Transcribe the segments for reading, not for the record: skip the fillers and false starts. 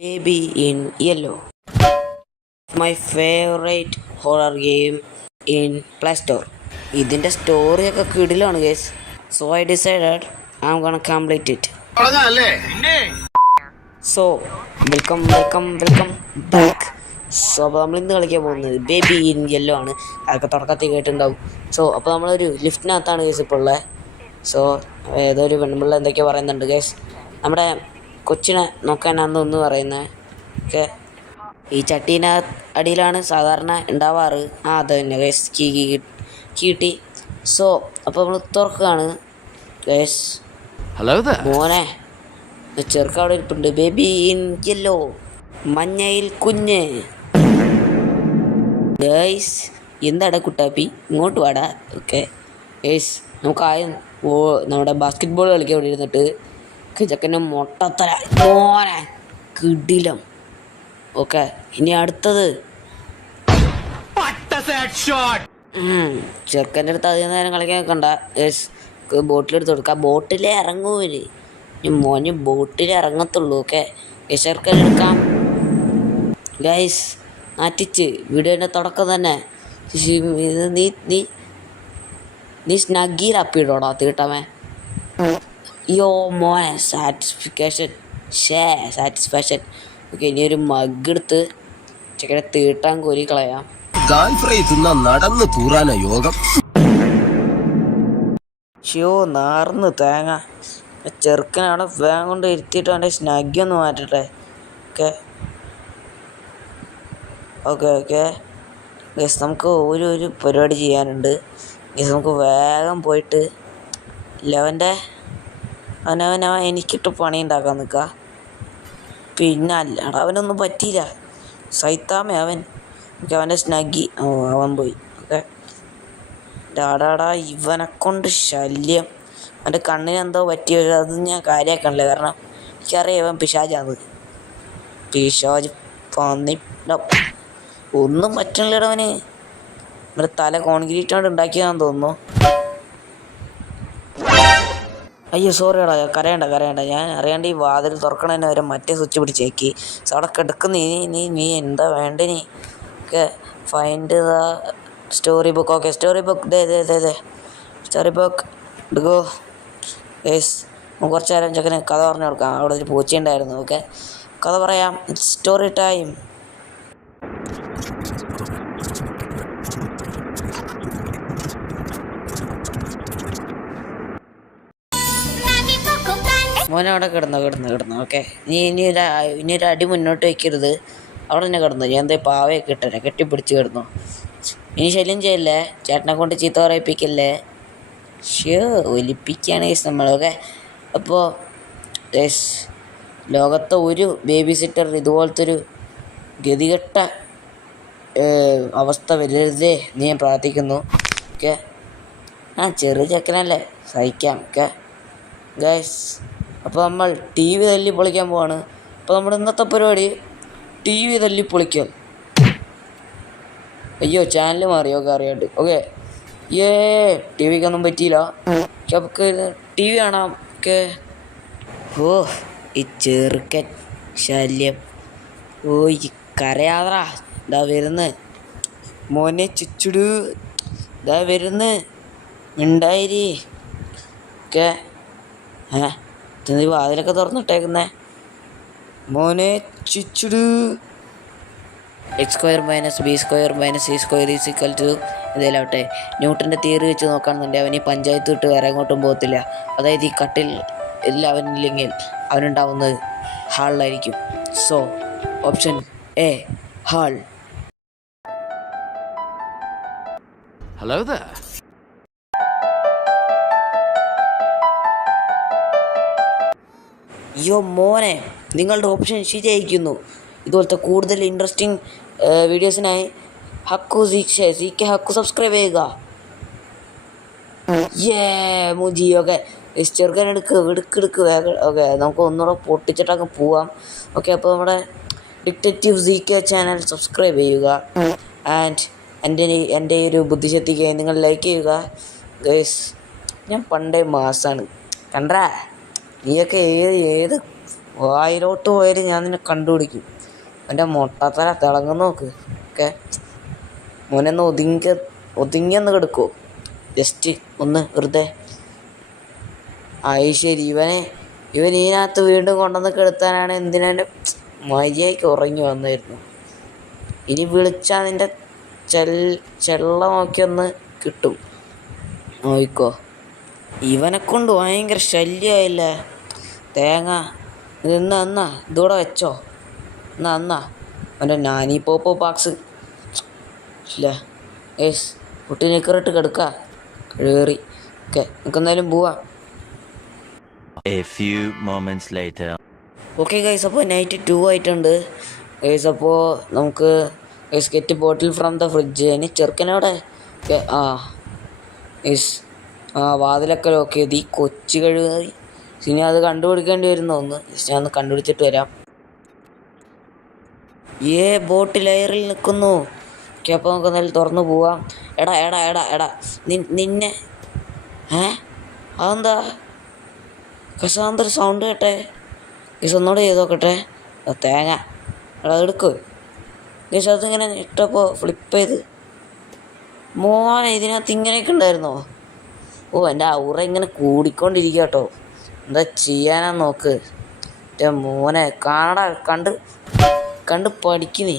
Baby in Yellow, my favorite horror game in Play Store. ഇതിൻ്റെ സ്റ്റോറിയൊക്കെ കിടിലാണ് guys. So I decided I am gonna complete it. So welcome back. So അപ്പോൾ നമ്മൾ ഇന്ന് കളിക്കാൻ പോകുന്നത് ബേബി ഇൻ യെല്ലോ ആണ്. അതൊക്കെ തുടക്കത്തിൽ കേട്ടിട്ടുണ്ടാവും. സോ അപ്പോൾ നമ്മളൊരു ലിഫ്റ്റിനകത്താണ് ഗൈസ് ഇപ്പോൾ ഉള്ളത്. സോ ഏതൊരു പെൺപിള്ള എന്തൊക്കെയോ പറയുന്നുണ്ട് ഗൈസ്. നമ്മുടെ കൊച്ചിനെ നോക്കാനാണെന്ന് ഒന്ന് പറയുന്നത് ഒക്കെ ഈ ചട്ടീൻ്റെ അടിയിലാണ് സാധാരണ ഉണ്ടാവാറ്. അത് തന്നെ ഗൈസ് കീട്ടി. സോ അപ്പോൾ നമ്മൾ തുറക്കുകയാണ് ഗൈസ്. മോനെ ചെറുക്ക അവിടെ ഇരിപ്പുണ്ട്. ബേബി ഇൻ യെല്ലോ, മഞ്ഞയിൽ കുഞ്ഞ്. ഗൈസ് എന്താടാ കുട്ടാപ്പി, ഇങ്ങോട്ട് വാടാ. ഓക്കെ ഗൈസ്, നമുക്ക് ആദ്യം നമ്മുടെ ബാസ്കറ്റ് ബോൾ കളിക്കാൻ ഇവിടെ ഇരുന്നിട്ട് ചെക്കൻ്റെ മൊട്ടത്തല മോനെ കിടിലം. ഓക്കെ, ഇനി അടുത്തത് ചെറുക്കൻ്റെ അടുത്ത് അധികം നേരം കളിക്കാൻ കണ്ട ബോട്ടിലെടുത്ത് കൊടുക്കുക. ബോട്ടിലേ ഇറങ്ങൂര് മോന്, ബോട്ടിലേ ഇറങ്ങത്തുള്ളൂ. ഓക്കെ ചെറുക്കൻ എടുക്കാം ഗൈസ്. നാറ്റിച്ച് വീഡിയോൻ്റെ തുടക്കം തന്നെ നീ സ്നഗ്ഗിയിലപ്പിടോടാ തീട്ടമേ. യോ മോനെ സാറ്റിസ്ഫാക്ഷൻ. ഓക്കെ, ഇനി ഒരു മഗ് എടുത്ത് ചെക്കനെ തീട്ടാൻ കോരി കളയാം. നടന്നു തൂറാന യോഗം ഷോ നാർന്ന് തേങ്ങ. ചെറുക്കനവിടെ വേഗം കൊണ്ട് ഇരുത്തിയിട്ട് അവൻ്റെ സ്നഗ്ഗി ഒന്ന് മാറ്റട്ടെ. ഓക്കെ ഓക്കെ ഓക്കെ ഗസ്, നമുക്ക് ഒരു പരിപാടി ചെയ്യാനുണ്ട് ഗസ്. നമുക്ക് വേഗം പോയിട്ട് അവൻ എനിക്കിട്ട് പണി ഉണ്ടാക്കാൻ നിൽക്കുക. പിന്നെ അല്ലാണ്ട് അവനൊന്നും പറ്റിയില്ല. സൈത്താമേ അവൻ. ഓക്കെ, അവൻ്റെ സ്നഗ്ഗി അവൻ പോയി. ഓക്കെ ഡാടാടാ, ഇവനെ കൊണ്ട് ശല്യം. അവൻ്റെ കണ്ണിനെന്തോ പറ്റിയ അത് ഞാൻ കാര്യമാക്കണില്ല, കാരണം എനിക്കറിയാം ഇവൻ പിശാചാണ്. പിശാജ് പന്നി ഒന്നും പറ്റണില്ലടവന്. നമ്മുടെ തല കോൺക്രീറ്റ് കൊണ്ട് ഉണ്ടാക്കിയതാണെന്ന് തോന്നുന്നു. അയ്യോ സോറിയടാ, കരയണ്ട. ഞാൻ അറിയാണ്ട് ഈ വാതിൽ തുറക്കണതിന് വരെ മറ്റേ സ്വിച്ച് പിടിച്ചേക്കി. സോ അവിടെ കിടക്കുന്ന നീ എന്താ വേണ്ട നീ. Okay, find the story book. Okay story book story book എടുക്കോ യെസ്. നമുക്ക് കുറച്ച് നേരം ചെക്കന് കഥ പറഞ്ഞു കൊടുക്കാം. അവിടെ ഒരു പൂച്ചയുണ്ടായിരുന്നു. ഓക്കെ, കഥ പറയാം. Story time. മോനെ അവിടെ കിടന്നു. ഓക്കെ, ഇനി ഒരു അടി മുന്നോട്ട് വയ്ക്കരുത്. അവിടെ തന്നെ കിടന്നു. ഞാൻ എന്താ പാവയൊക്കെ ഇട്ടേ കെട്ടിപ്പിടിച്ച് കിടന്നു. ഇനി ശല്യം ചെയ്യല്ലേ, ചേട്ടനെ കൊണ്ട് ചീത്ത പറയിപ്പിക്കല്ലേ. ഒലിപ്പിക്കുകയാണ് കേസ് നമ്മൾ. ഓക്കെ, അപ്പോൾ യെസ്, ലോകത്തെ ഒരു ബേബി സിറ്റർ ഇതുപോലത്തെ ഒരു ഗതികെട്ട അവസ്ഥ വരരുതേ എന്ന് ഞാൻ പ്രാർത്ഥിക്കുന്നു. ഓക്കെ, ചെറിയ ചെക്കനല്ലേ, സഹിക്കാം. ഓക്കെ ഗൈസ്, അപ്പോൾ നമ്മൾ ടി വി തല്ലി പൊളിക്കാൻ പോവാണ്. അപ്പോൾ നമ്മുടെ ഇന്നത്തെ പരിപാടി ടി വി തല്ലി പൊളിക്കാം. അയ്യോ ചാനൽ മാറി. ഓക്കെ അറിയാണ്ട്. ഓക്കെ ടി വിക്കൊന്നും പറ്റിയില്ല. നമുക്ക് ടി വി കാണാം. ഓക്കെ ഓ ഈ ചെറുക്കൻ ശല്യം. ഓ ഈ കരയാതറാ, ഇതാ വരുന്ന് മോനെ ചുച്ചുടു, ഇതാ വരുന്ന് മിണ്ടായിരി. ഓക്കെ നീ വാതിലൊക്കെ തുറന്നിട്ടേക്കുന്നേ മോനെ ചുച്ചുടു. x² - b² - c² ഇതേലാവട്ടെ. ന്യൂട്ടൻ്റെ തിയറി വെച്ച് നോക്കുകയാണെന്നുണ്ടെങ്കിൽ അവൻ ഈ പഞ്ചായത്ത് വിട്ട് വേറെ എങ്ങോട്ടും പോകത്തില്ല. അതായത് ഈ കട്ടിൽ എല്ലാം അവനില്ലെങ്കിൽ അവനുണ്ടാവുന്നത് ഹാളിലായിരിക്കും. So option A hall. Hello there. Yo മോനെ, നിങ്ങളുടെ ഓപ്ഷൻ ശരിയായിരിക്കുന്നു. ഇതുപോലത്തെ കൂടുതൽ ഇൻട്രസ്റ്റിംഗ് വീഡിയോസിനായി ഹക്കു സബ്സ്ക്രൈബ് ചെയ്യുക. മുജി. ഓക്കെ ചെറുക്കൻ എടുക്ക് വേഗം. ഓക്കെ, നമുക്ക് ഒന്നുകൂടെ പൊട്ടിച്ചിട്ടൊക്കെ പോവാം. ഓക്കെ, അപ്പോൾ നമ്മുടെ ഡിറ്റക്റ്റീവ് ZK ചാനൽ സബ്സ്ക്രൈബ് ചെയ്യുക. ആൻഡ് എൻ്റെ ഒരു ബുദ്ധിശക്തിക്ക് നിങ്ങൾ ലൈക്ക് ചെയ്യുക ഗൈസ്. ഞാൻ പണ്ടേ മാസാണ് കണ്ടാ. നീയൊക്കെ ഏത് വായിലോട്ട് പോയാൽ ഞാൻ നിന്നെ കണ്ടുപിടിക്കും. എൻ്റെ മൊട്ടത്തല തിളങ്ങുന്ന നോക്ക്. ഓക്കെ, മോനൊന്ന് ഒതുങ്ങിയൊന്ന് കിടക്കുമോ? ജസ്റ്റ് ഒന്ന് വെറുതെ. ശരി. ഇവൻ ഇതിനകത്ത് വീണ്ടും കൊണ്ടുവന്ന് കിടത്താനാണ്. എന്തിനാണ് മര്യാദയ്ക്ക് ഉറങ്ങി വന്നായിരുന്നു. ഇനി വിളിച്ചാൽ നിൻ്റെ ചെള്ള നോക്കിയൊന്ന് കിട്ടും. നോയിക്കോ. ഇവനെ കൊണ്ട് ഭയങ്കര ശല്യമായില്ലേ തേങ്ങ. എന്നാ ഇതൂടെ വെച്ചോ. എന്നാ അവൻ്റെ നാനി പോപ്പോ പാക്സ് ഇല്ല. കുട്ടി നിക്കറിട്ട് കിടക്ക കയറി. ഓക്കെ, നമുക്കെന്തായാലും പോവാം. A few moments later. Okay guys, അപ്പോൾ നൈറ്റ് 2 ആയിട്ടുണ്ട് ഗൈസ്. അപ്പോൾ നമുക്ക് get bottle from the fridge. ഇനി ചെറുക്കനോടെ വാതിലൊക്കെ ലോക്ക് ചെയ്ത് ഈ കൊച്ചു കഴിവ്. ഇനി അത് കണ്ടുപിടിക്കേണ്ടി വരുന്ന ഒന്ന്. ജസ്റ്റ് ഞാൻ ഒന്ന് കണ്ടുപിടിച്ചിട്ട് വരാം. ബോട്ട് ലെയറിൽ നിൽക്കുന്നു. ഓക്കെ, അപ്പോൾ നമുക്ക് എന്തായാലും തുറന്നു പോവാം. എടാ നിന്നെ അതെന്താ കസാന്തൊരു സൗണ്ട് കേട്ടെ? ഗീസ് ഒന്നുകൂടെ ചെയ്ത് നോക്കട്ടെ. തേങ്ങ എടുക്കും ഗീസ്. അതിങ്ങനെ ഇട്ടപ്പോൾ ഫ്ലിപ്പ് ചെയ്ത് മോനെ ഇതിനകത്ത് ഇങ്ങനെയൊക്കെ ഉണ്ടായിരുന്നോ? എൻ്റെ ഔറ ഇങ്ങനെ കൂടിക്കൊണ്ടിരിക്കുക കേട്ടോ. എന്താ ചെയ്യാനാ നോക്ക്. മോനെ കാണടാ, കണ്ട് പഠിക്കുന്നേ.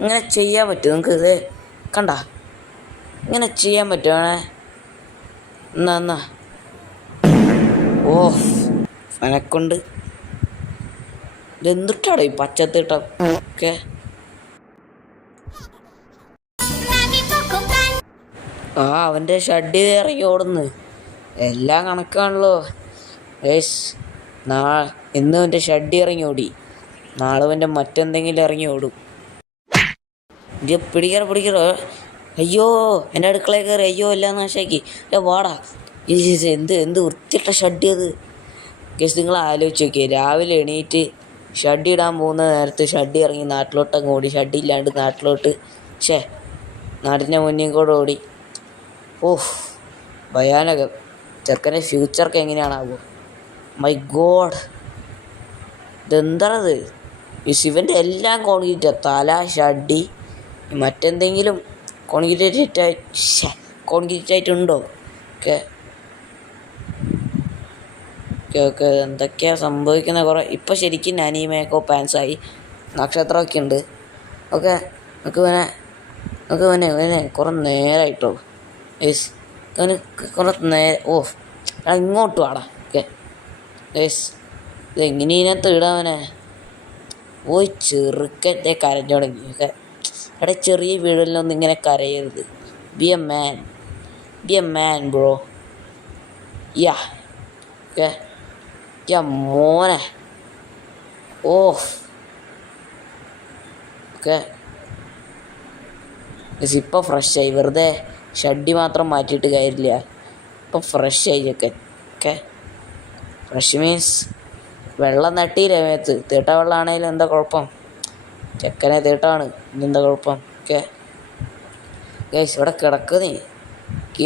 ഇങ്ങനെ ചെയ്യാൻ പറ്റും നിങ്ങൾക്ക്? ഇത് കണ്ട ഇങ്ങനെ ചെയ്യാൻ പറ്റുവാണേ. എന്നാ എന്നെക്കൊണ്ട് ഇതെന്തിട്ടാടോ ഈ പച്ചത്തിട്ടം? ഓക്കെ, അവൻ്റെ ഷഡ് ഇറങ്ങി ഓടുന്നു. എല്ലാം കണക്കാണല്ലോ. ഇന്ന് അവൻ്റെ ഷഡ് ഇറങ്ങി ഓടി, നാളെ അവൻ്റെ മറ്റെന്തെങ്കിലും ഇറങ്ങി ഓടും. പിടിക്കറോ. അയ്യോ, എൻ്റെ അടുക്കളയിൽ കയറി. അയ്യോ, എല്ലാം നാശാക്കി. വാടാ. എന്ത് വൃത്തിയിട്ട ഷഡ് അത്. ഗസ്, നിങ്ങൾ ആലോചിച്ച് നോക്കിയേ. രാവിലെ എണീറ്റ് ഷഡ് ഇടാൻ പോകുന്ന നേരത്ത് ഷഡ് ഇറങ്ങി നാട്ടിലോട്ടങ്ങ് ഓടി. ഷഡ് ഇല്ലാണ്ട് നാട്ടിലോട്ട് നാടിൻ്റെ മുന്നിൽ കൂടെ ഓടി. ഭയാനകം. ചെറുക്കൻ്റെ ഫ്യൂച്ചർക്ക് എങ്ങനെയാണാവോ? My God, ഇതെന്താണത്? ഈ ശിവൻ്റെ എല്ലാം കോൺക്രീറ്റാണ്. തല, ഷഡ്ഡി, മറ്റെന്തെങ്കിലും കോൺക്രീറ്റായിട്ടുണ്ടോ? ഓക്കെ, എന്തൊക്കെയാണ് സംഭവിക്കുന്നത്? കുറേ ഇപ്പം ശരിക്കും അനിമേക്കോ പാൻസായി നക്ഷത്രമൊക്കെ ഉണ്ട്. ഓക്കെ, നമുക്ക് ഇവനെ കുറേ നേരമായിട്ടോ. കുറേ നേരം ഇങ്ങോട്ട് വാടാ. ഓക്കെ, ഇതെങ്ങനെ ഇതിനകത്ത് ഇടാവനെ? പോയി ചെറുക്കൻ്റെ കരഞ്ഞു തുടങ്ങി. ഓക്കെ, ചെറിയ വീടിലൊന്നും ഇങ്ങനെ കരയരുത്. Be a man bro. Okay, മോനെ. ഓക്കെ, ഇപ്പം ഫ്രഷായി. വെറുതെ ഷഡ്ഡി മാത്രം മാറ്റിയിട്ട് കാര്യമില്ല. ഇപ്പം ഫ്രഷായി ചെക്കൻ. ഓക്കെ, ഫ്രഷ് മീൻസ് വെള്ളം തട്ടിയില്ലേ മേത്ത്. തീട്ട വെള്ളമാണെങ്കിലും എന്താ കുഴപ്പം? ചെക്കനെ തീട്ടാണ്, ഇതെന്താ കുഴപ്പം? ഓക്കെ ഗൈസ്, ഇവിടെ കിടക്കുന്നേ.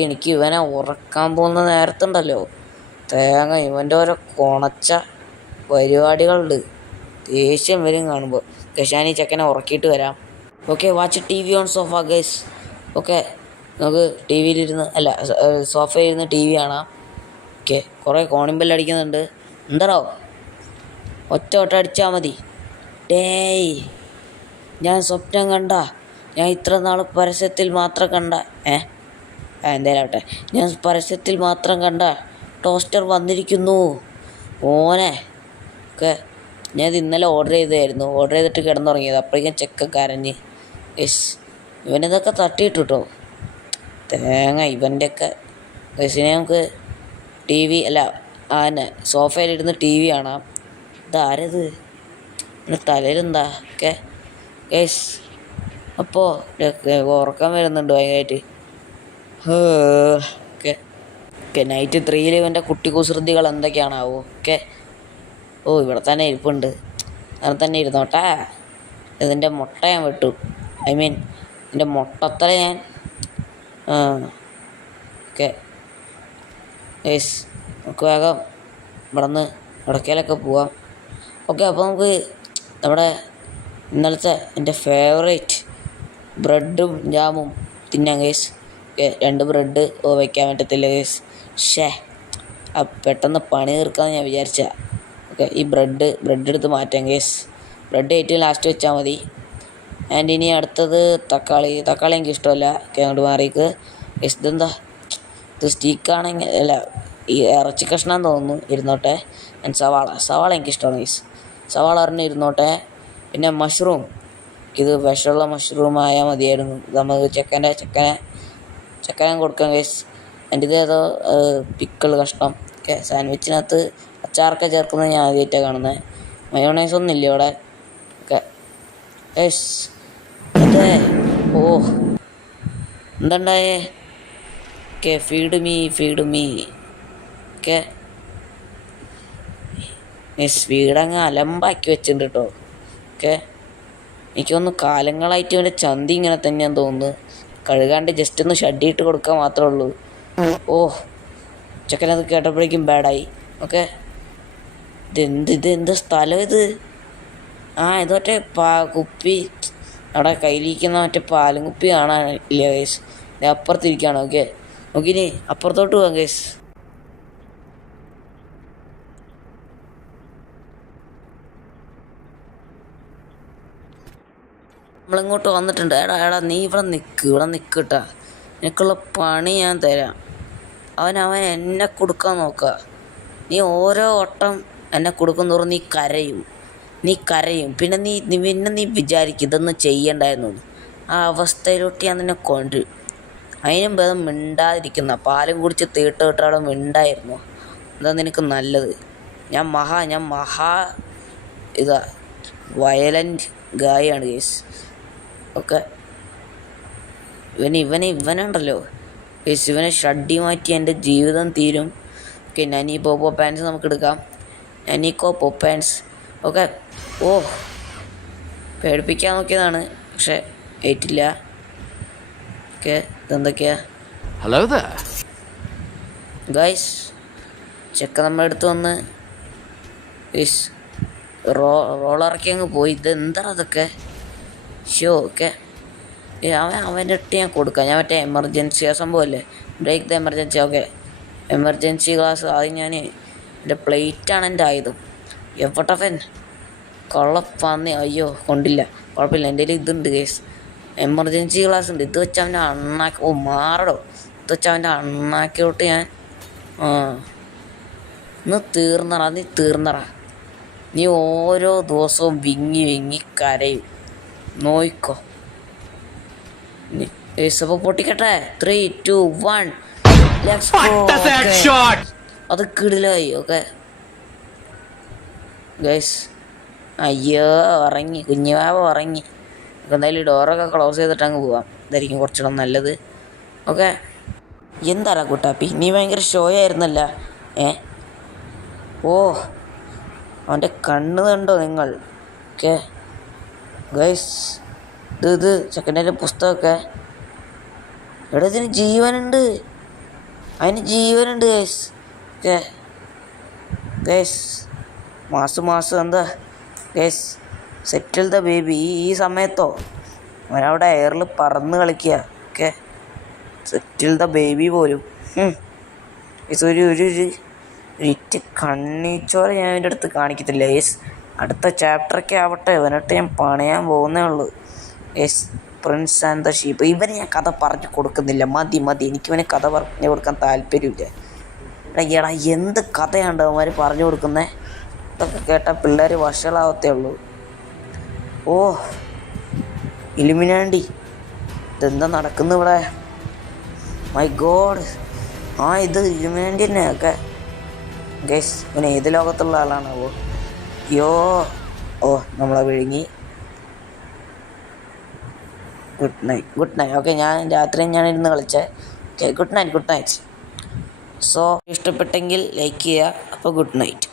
എനിക്ക് ഇവനെ ഉറക്കാൻ പോകുന്ന നേരത്തുണ്ടല്ലോ തേങ്ങ ഇവൻ്റെ ഓരോ കൊണച്ച പരിപാടികളുണ്ട്. ദേഷ്യം വരും കാണുമ്പോൾ. ഞാൻ ഈ ചെക്കനെ ഉറക്കിയിട്ട് വരാം. Okay, watch TV on sofa guys. Okay, നമുക്ക് സോഫയിലിരുന്ന് TV കാണാം. ഓക്കെ, കുറേ കോണിംഗ് അടിക്കുന്നുണ്ട്. എന്താണോ ഒറ്റ അടിച്ചാൽ മതി. ഡേയ്, ഞാൻ സ്വപ്നം കണ്ട, ഞാൻ ഇത്ര നാൾ പരസ്യത്തിൽ മാത്രം കണ്ട എന്തായാലാവട്ടെ, ഞാൻ പരസ്യത്തിൽ മാത്രം കണ്ട ടോസ്റ്റർ വന്നിരിക്കുന്നു മോനെ. ഓക്കെ, ഞാനിത് ഇന്നലെ ഓർഡർ ചെയ്തിട്ട് കിടന്നുറങ്ങിയത്. അപ്പോഴേക്കും ചെക്കൻ കരഞ്ഞ്. ഇവനിതൊക്കെ തട്ടിയിട്ടു കേട്ടോ തേങ്ങ. ഇവൻ്റെയൊക്കെ ഗസിനെ നമുക്ക് സോഫയിലിരുന്ന് TV കാണാം. ഇതാരത്? എൻ്റെ തലയിലെന്താ? ഓക്കെ ഗൈസ്, അപ്പോൾ ഉറക്കം വരുന്നുണ്ട് ഭയങ്കരമായിട്ട്. ഓക്കെ നൈറ്റ് 3 ഇവൻ്റെ കുട്ടി കുസൃതികൾ എന്തൊക്കെയാണാവോ? ഓക്കെ, ഇവിടെ തന്നെ ഇരിപ്പുണ്ട്. അങ്ങനെ തന്നെ ഇരുന്നോട്ടെ. ഇതിൻ്റെ മുട്ട ഞാൻ വിട്ടു. ഇതിൻ്റെ മുട്ടത്തല ഞാൻ ഓക്കെ ഗൈസ്, നമുക്ക് വേഗം ഇവിടെ നിന്ന് ഇടയ്ക്കലൊക്കെ പോവാം. ഓക്കെ, അപ്പോൾ നമുക്ക് നമ്മുടെ ഇന്നലത്തെ എൻ്റെ ഫേവറേറ്റ് ബ്രെഡും ജാമും തിന്നാം ഗൈസ്. ഓക്കെ, 2 ബ്രെഡ് വയ്ക്കാൻ പറ്റത്തില്ല ഗൈസ്. പെട്ടെന്ന് പണി തീർക്കാമെന്ന് ഞാൻ വിചാരിച്ച. ഓക്കെ, ഈ ബ്രെഡ് എടുത്ത് മാറ്റാം ഗൈസ്. ബ്രെഡ് ഏറ്റവും ലാസ്റ്റ് വെച്ചാൽ മതി. ആൻഡ് ഇനി അടുത്തത് തക്കാളി എനിക്ക് ഇഷ്ടമല്ല. ഓക്കെ, അങ്ങോട്ട് മാറിക്ക് ഗൈസ്. ഇതെന്താ ഇത് സ്റ്റീക്കാണെങ്കിൽ അല്ല, ഈ ഇറച്ചി കഷ്ണം തോന്നുന്നു. ഇരുന്നോട്ടെ. ആൻഡ് സവാള എനിക്കിഷ്ടമാണ് ഗൈസ്. സവാള ഇരുന്നോട്ടെ. പിന്നെ മഷ്റൂം, ഇത് വിഷമുള്ള മഷ്റൂം ആയാൽ മതിയായിരുന്നു. നമുക്ക് ചെക്കനെ കൊടുക്കാം ഗൈസ്. എൻ്റെ ഇത് ഏതോ പിക്കിൾ കഷ്ണം. ഓക്കെ, സാൻഡ്വിച്ചിനകത്ത് അച്ചാറൊക്കെ ചേർക്കുന്നത് ഞാൻ ആദ്യമായിട്ടാണ് കാണുന്നത്. മയോണൈസ് ഒന്നും ഇല്ല ഇവിടെ. ഓക്കെ ഗൈസ്, അതെ. ഓ, എന്തുണ്ടായേ? Okay, feed me. Okay guys, വീടങ്ങ് അലമ്പാക്കി വെച്ചിട്ടുണ്ട് കേട്ടോ. ഓക്കെ, എനിക്കൊന്ന് കാലങ്ങളായിട്ട് അവൻ്റെ ചന്തി ഇങ്ങനെ തന്നെയാന്ന് തോന്നുന്നു. കഴുകാണ്ട് ജസ്റ്റ് ഒന്ന് ഷഡിയിട്ട് കൊടുക്കാൻ മാത്രമേ ഉള്ളൂ. ഓ, ചെക്കനത് കേട്ടപ്പോഴേക്കും ബാഡായി. ഓക്കെ, ഇതെന്ത് സ്ഥലം ഇത്? ഇത് മറ്റേ കുപ്പി അവിടെ കയ്യിലിരിക്കുന്ന മറ്റേ പാലും കുപ്പി കാണാൻ ഇല്ല ഗൈസ്. അപ്പുറത്തിരിക്കുകയാണ്. ഓക്കെ, നോക്കിനി അപ്പുറത്തോട്ട് പോകാം ഗൈസ്. നമ്മളിങ്ങോട്ട് വന്നിട്ടുണ്ട്. എടാ നീ ഇവിടെ നിൽക്കട്ടാ. നിനക്കുള്ള പണി ഞാൻ തരാം. അവൻ എന്നെ കൊടുക്കാൻ നോക്കുക. നീ ഓരോ വട്ടം എന്നെ കൊടുക്കും തോറും നീ കരയും. പിന്നെ നീ വിചാരിക്കും ഇതൊന്നും ചെയ്യണ്ടായിരുന്നു. ആ അവസ്ഥയിലോട്ട് ഞാൻ നിന്നെ കൊണ്ടുവരും. അതിനും ഭേദം മിണ്ടാതിരിക്കുന്ന, പാലും കുടിച്ച് തീട്ടവിടെ മിണ്ടായിരുന്നു. അതാ നിനക്ക് നല്ലത്. ഞാൻ മഹാ ഇതാ വയലൻ്റ് ഗായാണ് കേസ്. ഓക്കെ, ഇവനുണ്ടല്ലോ കേസ്, ഇവനെ ഷഡ്ഡി മാറ്റി എൻ്റെ ജീവിതം തീരും. ഓക്കെ, നനി പോപ്പോ പാൻസ് നമുക്ക് എടുക്കാം. നനിക്കോ പോപ്പാൻസ്. ഓക്കെ, ഓ, പേടിപ്പിക്കാൻ നോക്കിയതാണ്, പക്ഷെ ഏറ്റില്ല. ഓക്കെ, ഇതെന്തൊക്കെയാ? Hello there. ഗൈസ്, ചെക്ക നമ്മുടെ അടുത്ത് വന്ന് ഗൈസ് റോളിറക്കി അങ്ങ് പോയി. ഇതെന്താ അതൊക്കെ? ഓക്കെ, അവൻ്റെ ഇട്ട് ഞാൻ കൊടുക്കാം. ഞാൻ മറ്റേ എമർജൻസി ആ സംഭവമല്ലേ, break the emergency. Okay, emergency glass ആദ്യം ഞാൻ എൻ്റെ പ്ലേറ്റാണ് എൻ്റെ ആയുധം. എവട്ടവൻ കൊള്ളപ്പന്നി. അയ്യോ, കൊണ്ടില്ല, കുഴപ്പമില്ല. എൻ്റെ കയ്യിൽ ഇതുണ്ട് കേസ്, എമർജൻസി ഗ്ലാസ് ഉണ്ട്. ഇത് വെച്ച് അവൻ്റെ അണ്ണാക്കി മാറടോ. ഇത് വെച്ച് അവൻ്റെ അണ്ണാക്കിലോട്ട് ഞാൻ നീ തീർന്നറ. നീ ഓരോ ദിവസവും വിങ്ങി കരയും. നോയിക്കോ. അപ്പോൾ പൊട്ടിക്കട്ടെ. 3, 2, 1 അത് കിടിലായി. ഓക്കെ ഗൈസ്, അയ്യോ ഉറങ്ങി, കുഞ്ഞുവാവ ഉറങ്ങി. എന്തായാലും ഡോറൊക്കെ ക്ലോസ് ചെയ്തിട്ട് അങ്ങ് പോവാം. ഇതായിരിക്കും കുറച്ചുകൂടെ നല്ലത്. ഓക്കെ, എന്താടാ കുട്ടാപ്പി, നീ ഭയങ്കര ഷോ ആയിരുന്നല്ല. ഓ, അവൻ്റെ കണ്ണ് കണ്ടോ നിങ്ങൾ? ഓക്കെ ഗൈസ്, ഇത് സെക്കൻഡിൻ്റെ പുസ്തകമൊക്കെ. ഇവിടെ ഇതിന് ജീവനുണ്ട്, അതിന് ജീവനുണ്ട് ഗൈസ്. ഓക്കെ ഗൈസ്, മാസം എന്താ ഗൈസ്, സെറ്റിൽ ദ ബേബി. ഈ സമയത്തോ അവനവിടെ എയറിൽ പറന്ന് കളിക്കുക. ഓക്കെ, സെറ്റിൽ ദ ബേബി പോലും. ഒരു ഇറ്റ് കണ്ണീച്ചോറ് ഞാൻ എൻ്റെ അടുത്ത് കാണിക്കത്തില്ല യെസ്. അടുത്ത ചാപ്റ്ററൊക്കെ ആവട്ടെ, ഇവനിട്ട് ഞാൻ പണയാൻ പോകുന്നേ ഉള്ളൂ. Yes, Prince and the sheep. ഇവന് ഞാൻ കഥ പറഞ്ഞു കൊടുക്കുന്നില്ല. മതി. എനിക്കിവന് കഥ പറഞ്ഞു കൊടുക്കാൻ താല്പര്യമില്ല. എടാ എന്ത് കഥയാണ് അവന്മാർ പറഞ്ഞു കൊടുക്കുന്നത്? ഇതൊക്കെ കേട്ടാൽ പിള്ളേർ വഷളാവത്തേ ഉള്ളൂ. ഓ, ഇലുമിനാണ്ടി, ഇതെന്താ നടക്കുന്നു ഇവിടെ? മൈ ഗോഡ്, ഇത് ഇലുമിനാണ്ടി തന്നെ. ഒക്കെ ഗൈസ്, ഇവന് ഏത് ലോകത്തുള്ള ആളാണാവോ? നമ്മളെ വിഴുങ്ങി. Good night. ഓക്കെ, രാത്രി ഞാനിരുന്ന് കളിച്ചേ. Okay, good night. സോ ഇഷ്ടപ്പെട്ടെങ്കിൽ ലൈക്ക് ചെയ്യുക. അപ്പോൾ ഗുഡ് നൈറ്റ്.